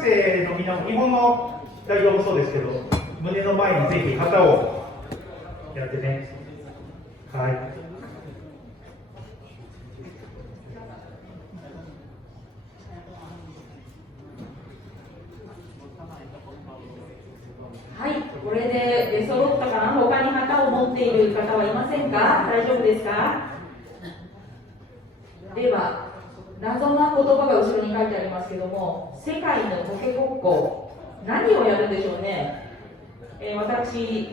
生のみんなも日本の代表もそうですけど、胸の前にぜひ旗をやってね。はい。はい、これで出揃ったかな。他に旗を持っている方はいませんか？大丈夫ですか？では、謎な言葉が後ろに書いてありますけども、世界のコケごっこ、何をやるんでしょうね。私、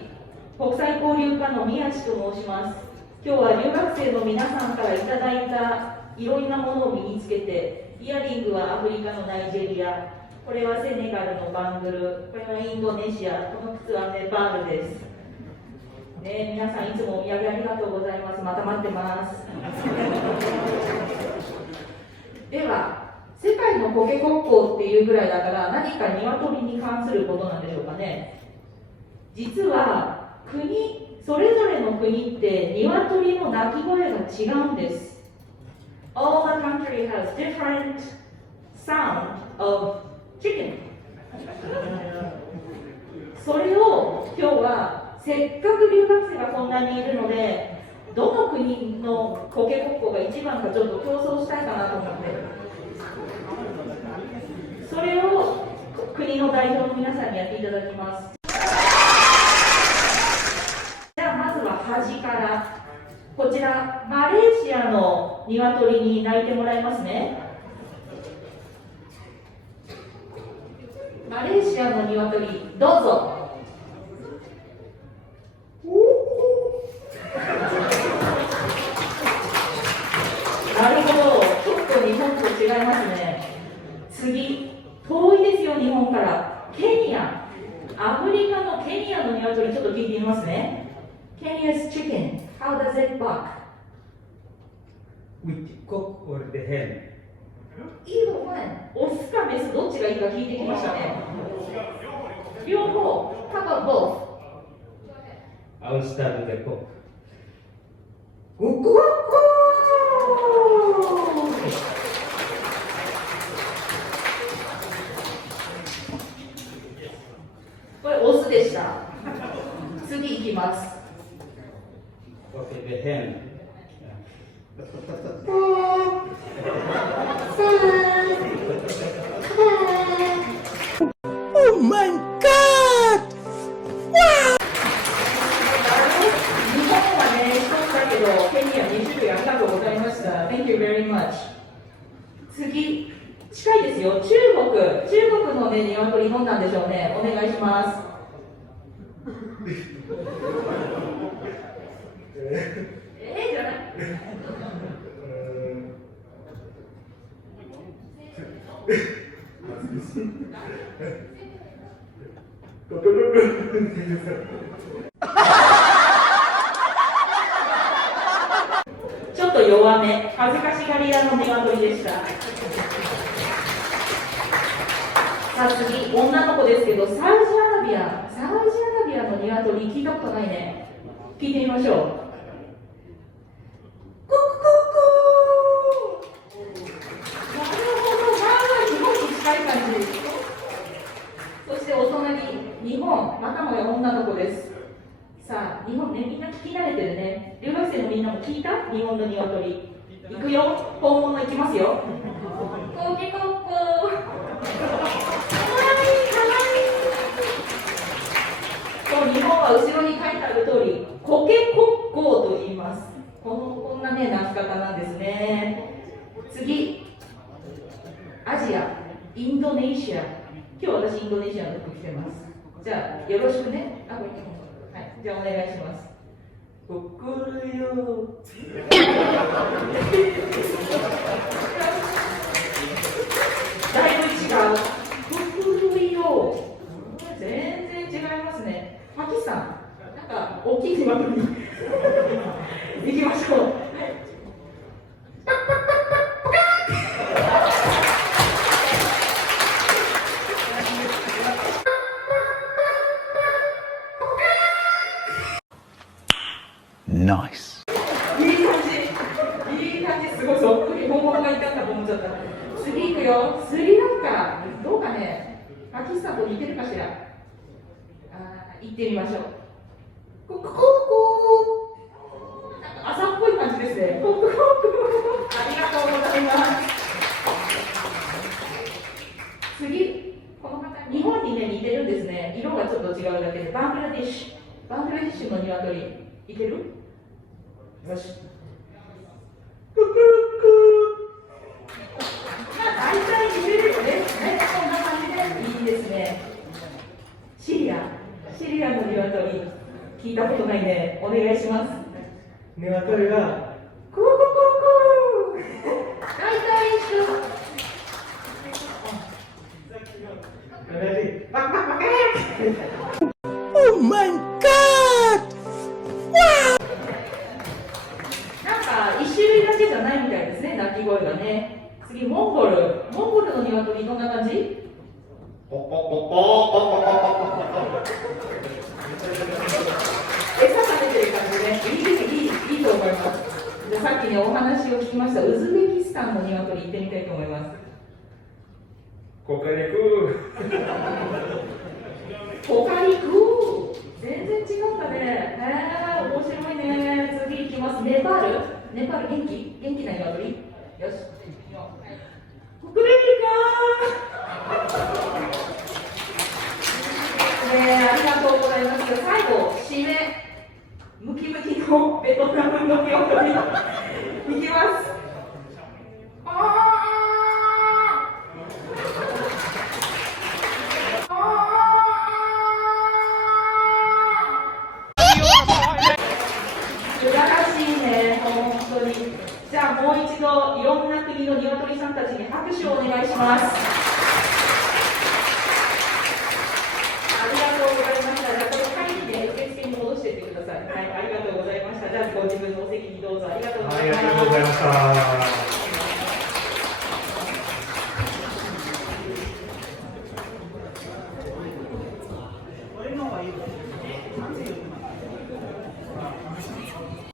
国際交流課の宮地と申します。今日は留学生の皆さんからいただいたいろんなものを身につけて、イヤリングはアフリカのナイジェリア、これはセネガルのバングル、これはインドネシア、この靴はネパールです。ね、皆さんいつもお土産ありがとうございます。また待ってます。では、世界のコケコッコっていうぐらいだから何か鶏に関することなんでしょうかね。実はそれぞれの国って鶏の鳴き声が違うんです。All the country has different sound of chicken それを今日はせっかく留学生がこんなにいるので、どの国のコケコッコが一番かちょっと競争したいかなと思って、それを国の代表の皆さんにやっていただきます。じゃあまずは端から、こちらマレーシアの鶏に鳴いてもらいますね。マレーシアの鶏、どうぞ。なるほど、ちょっと日本と違いますね。次、遠いですよ、日本から。ケニア。アフリカのケニアの鶏、ちょっと聞いてみますね。Kenya's chicken, how does it bark? With cock or the hen? Either one. オスかメス、どっちがいいか聞いてきましたね。両方。How about both? I'll start with the cock. ゴッコゴッコこれオスでした。次いきます。Okay, the hen. Oh my God! Wow! 日本はね、一つだけど、ケニア2種類ありがとうございました。Thank you very much. 次、近いですよ。中国のね、鶏飲んだんでしょうね。お願いします。じゃない。ちょっと弱め、恥ずかしがり屋の鶏でした。さあ次、女の子ですけど、サウジアラビアの鶏聞いたことないね。聞いてみましょう。コクコク。なるほど、日本に近い感じ。そしてお隣、日本、またもや女の子です。さあ、日本ね、みんな聞き慣れてるね。留学生のみんなも聞いた？日本の鶏。行くよ、本物行きますよ。コケコッコー。日本は後ろに書いてある通り、コケコッコーと言います。こんなね、鳴き方なんですね。次、アジア、インドネシア。今日私インドネシアの服着てます。じゃあよろしくね。はい、じゃあお願いします。心よ。だいぶ違う。心よ。全然違いますね。パキスタン、なんか大きい島に行きましょう。Nice. いい感じ、すごいそっくり本物がいたんだと思っちゃった。次行くよ。スリランカ、どうかね。パキスタンと似てるかしら。行ってみましょう。なんか朝っぽい感じですね。ありがとうございます。次、この方、日本にね、似てるんですね。色がちょっと違うだけで、バングラディッシュの鶏、いける？よし。まあ、大体似てるよね。こんな感じでいいですね。シリアの鶏、聞いたことないね。お願いします。鶏がクークークークー。大体一緒。Oh my god! なんか一種類だけじゃないみたいですね、鳴き声がね。次、モンゴルの鶏、どんな感じ？餌食べてる感じで、いいと思います。で、さっきね、お話を聞きましたウズベキスタンの鶏、行ってみたいと思います。コカリクコカリク全然違うんだね。面白いね。次いきます。ネパール元気な鶏。よし。クレミカありがとうございます。最後、締め。ムキムキのベトナムの鶏。いきます。素晴らしいね、本当に。じゃあもう一度いろんな国の鶏さんたちに拍手をお願いします。